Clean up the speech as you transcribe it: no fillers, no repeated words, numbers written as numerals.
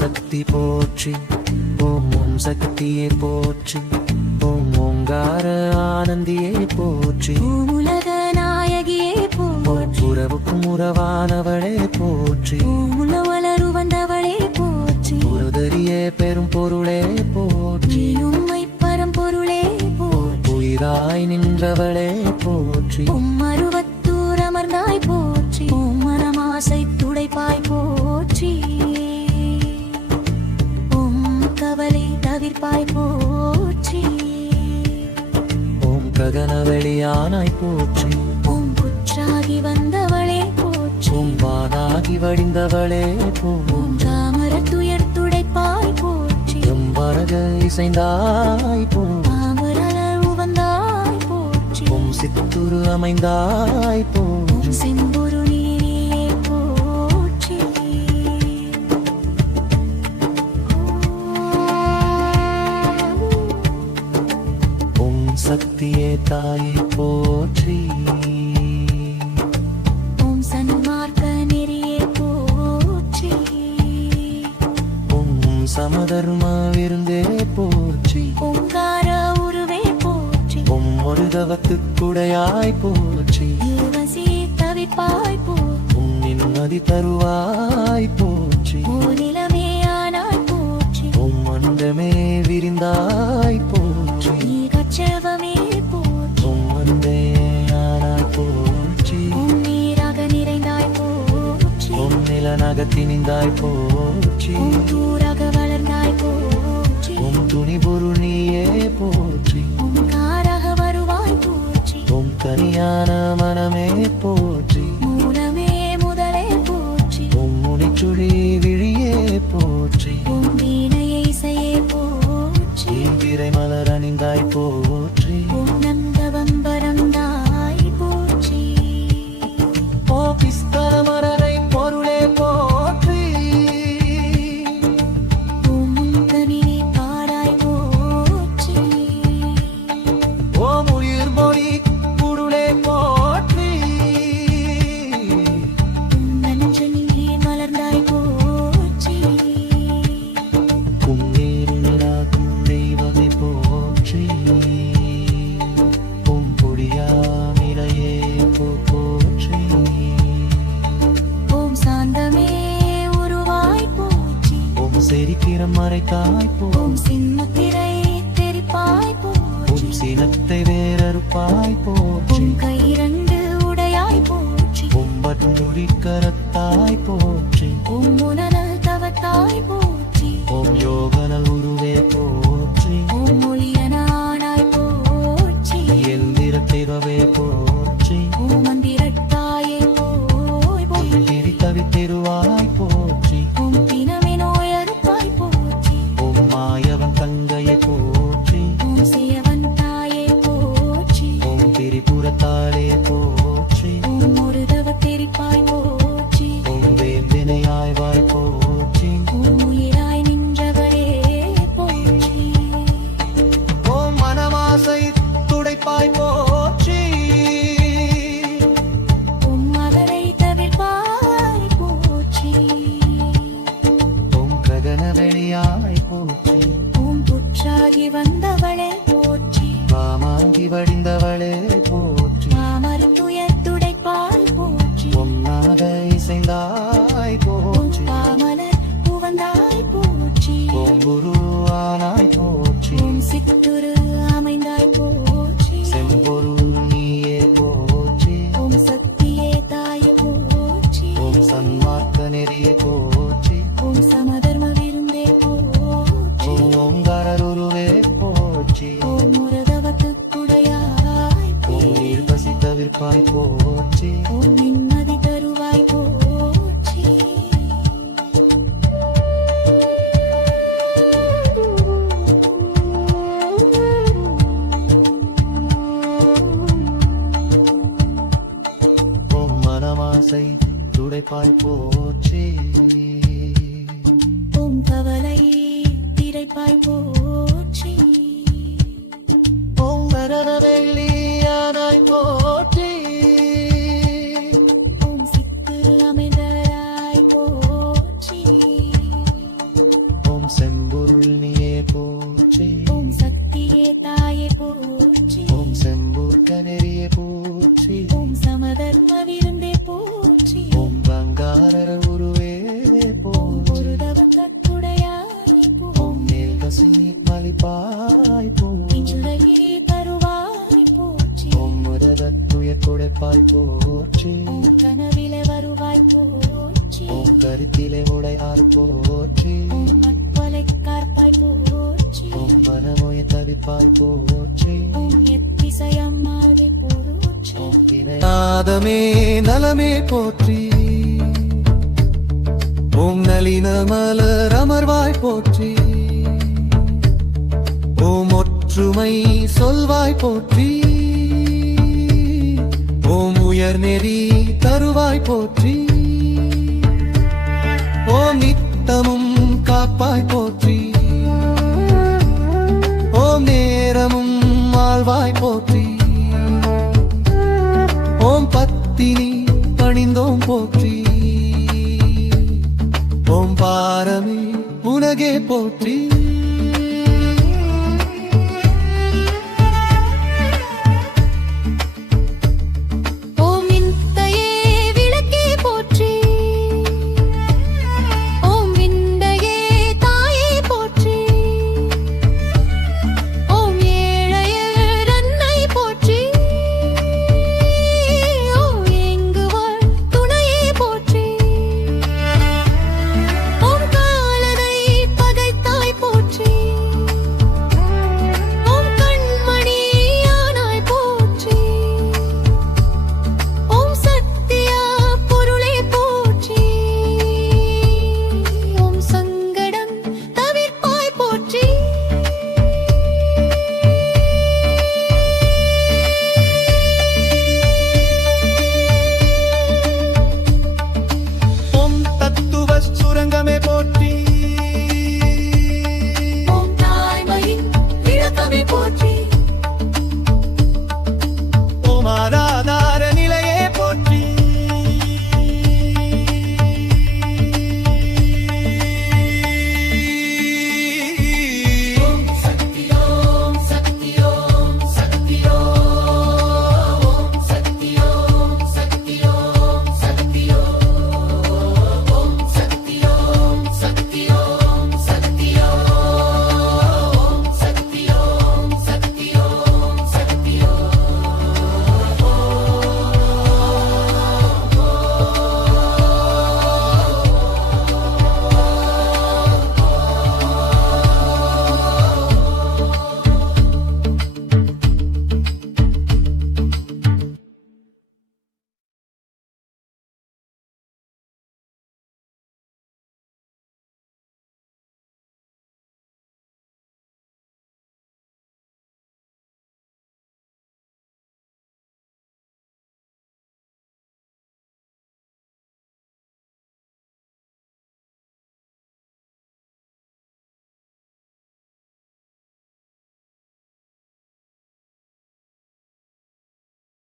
சக்தி போற்றி, ஓம் ஓம் சக்தியே போற்றி, ஓம் ஓங்கார ஆனந்தியே போற்றி, ஓம் உலக நாயகியே போற்றி, உறவுக்கும் உறவானவளே போற்றி, ஓம் உலவளரு வந்தவளே போற்றி, உருதறியே பெரும் பொருளே போற்றி, உண்மை பரம்பொருளே போற்றி, உயிராய் நின்றவளே போற்றி, ஓம் அருவத்தூர் அமர்ந்தாய் போற்றி, ஓம் மனமாசை துடைப்பாய் போற்றி, ஓம் கவலை தவிர்ப்பாய் போற்றி, ஓம் ககனவெளியானாய் போற்றி, ஓம் புற்றாகி வந்தவளே போற்றி, ஓம் வானாகி வடிந்தவளே போற்றி, ஓம் தாமர துயர் துடைப்பாய் போற்றி, எம்பரக இசைந்தாய் போற்றி, தாமரலர் உவந்தாய் போற்றி, ஓம் சித்துரு அமைந்தாய் போற்றி, ஓம் செம்பொரு நீரியே போற்றி, ஓம் சக்தியே தாயே போற்றி, ஓம் சன்மார்க்க நெறியே போற்றி, ஓம் சமதர்ம விருந்தே போற்றி, ஓங்கார உருவே போற்றி, ஓம் ஒரு தவத்துக்குடையாய் போற்றி, யுவசி தவிப்பாய் போற்றி, உம் நிம்மதி தருவாய் போற்றி, ஓரிலமே ஆனாய் போற்றி, உம் அண்டமே விரிந்தாய் போற்றி, நீ கச்சவமே போற்றி, உம் அண்டே ஆனாய் போற்றி, ஓம் நீராக நிறைந்தாய் போற்றி, உம் நிலனாக திணிந்தாய் போற்றி, ஓம் தூராக வளர்ந்தாய் போற்றி, உம் துணி பொருள் நீயே போற்றி, ஓம் காராக வருவாய் போற்றி, உம் தனியான மனமே போற்றி, மூலமே முதலே போற்றி, உம் முனிச்சுழி விழியே போற்றி, ஓம் வீணையை இசையே போற்றி, ஈந்திரை மலர் அணிந்தாய் போற்றி, ஓம் நந்தவம்பரந்தாய் போற்றி, ஓ பிஸ்தர மரரை பொருளே போற்றி, ஓம் முந்தனிலே பாராய் போற்றி, ஓம் உயிர் மொழி பொருளே போற்றி, ஓம் நஞ்சனிலே மலர்ந்தாய் போற்றி, உம் நீர் நிலாக்கும் தெய்வமே போற்றி, உம் பொடியாமிரையே போற்றி, ஓம் சாந்தமே உருவாய் போற்றி, உம் செரிக்கிறம் மறைத்தாய் ஓம் போற்றி, சின்முத்திரை தெரிப்பாய் போற்றி, உம் சினத்தை வேறறுப்பாய் போற்றி, ஓம் கைரண்டு உடையாய் போற்றி, உம் பட்டுடி கரத்தாய் போற்றி, ஓம் முனனல் தவத்தாய் போற்றி, ஓம் யோகனல் உருவே போற்றி, ஓம் ஒளியனானாய் போற்றி, எந்திர திரவே போற்றி, ஓம் மந்திரத்தாயே போய் போற்றி, திரித்தவி திருவாய் போற்றி, ஓம் பிணமே நோயறுப்பாய் போற்றி, ஓம் மாயவன் தங்கையை போற்றி, ஓம் சியவன் தாயே போற்றி, ஓம் திரிபுரத்தாலே போற்றி, ஓம் ஒரு தவத்தெரிப்பாய் போற்றி, ஓம் வேம்பினையாய்வாய் போற்றி, ஓம் உயிராய் நின்றவரே போற்றி, ஓம் மனமாசை துடைப்பாய் போற்றி, ஓம் மகரை தவிர்ப்பாய் போற்றி, ஓம் ககன வெளியாய் போற்றி, ஓம் புற்றாகி வந்தவளே போற்றி, வாமாங்கி வடிந்தவளே போற்றி, மாமர் துயர் துடைப்பாய் போற்றி, ஓம் நாக இசைந்தாய் ஓம் போற்றி, பாமலர் உவந்தாய் போற்றி, ஓம் குருவானாய் போற்றி, ஓம் சித்துரு அமைந்தாய் போற்றி, செம்பொருள் நீயே போற்றி, ஓம் சக்தியே தாயே போற்றி, ஓம் சன்மார்க்க நெறியே போற்றி, ஓம் சமதர்ம விருந்தே போற்றி, ஓம் ஓங்காரருவே போற்றி, ஓம் முரதவத்துக்குடையாய் ஓம் போற்றி, நீர் பசி தவிர்ப்பாய் போற்றி, ஓம் நிம்மதி தருவாய் போற்றி, ஓம் மனமாசை துடைப்பாய் போற்றி. கருத்திலே உடையார் போற்றி ஓம் நற்பலை காப்பாய் போற்றி ஓம் மனமொய தவிப்பாய் போற்றி ஓம் எத்திசையம்மாவே போற்றி ஓம் நாதமே நலமே போற்றி ஓம் நளின மலர் அமர்வாய் போற்றி ஓம் ஒற்றுமை சொல்வாய் போற்றி ஓம் உயர் நெறி தருவாய் போற்றி ஓம் நித்தமும் காப்பாய் போற்றி ஓம் நேரமும் வாழ்வாய் போற்றி ஓம் பத்தினி பணிந்தோம் போற்றி ஓம் பாரமே உனகே போற்றி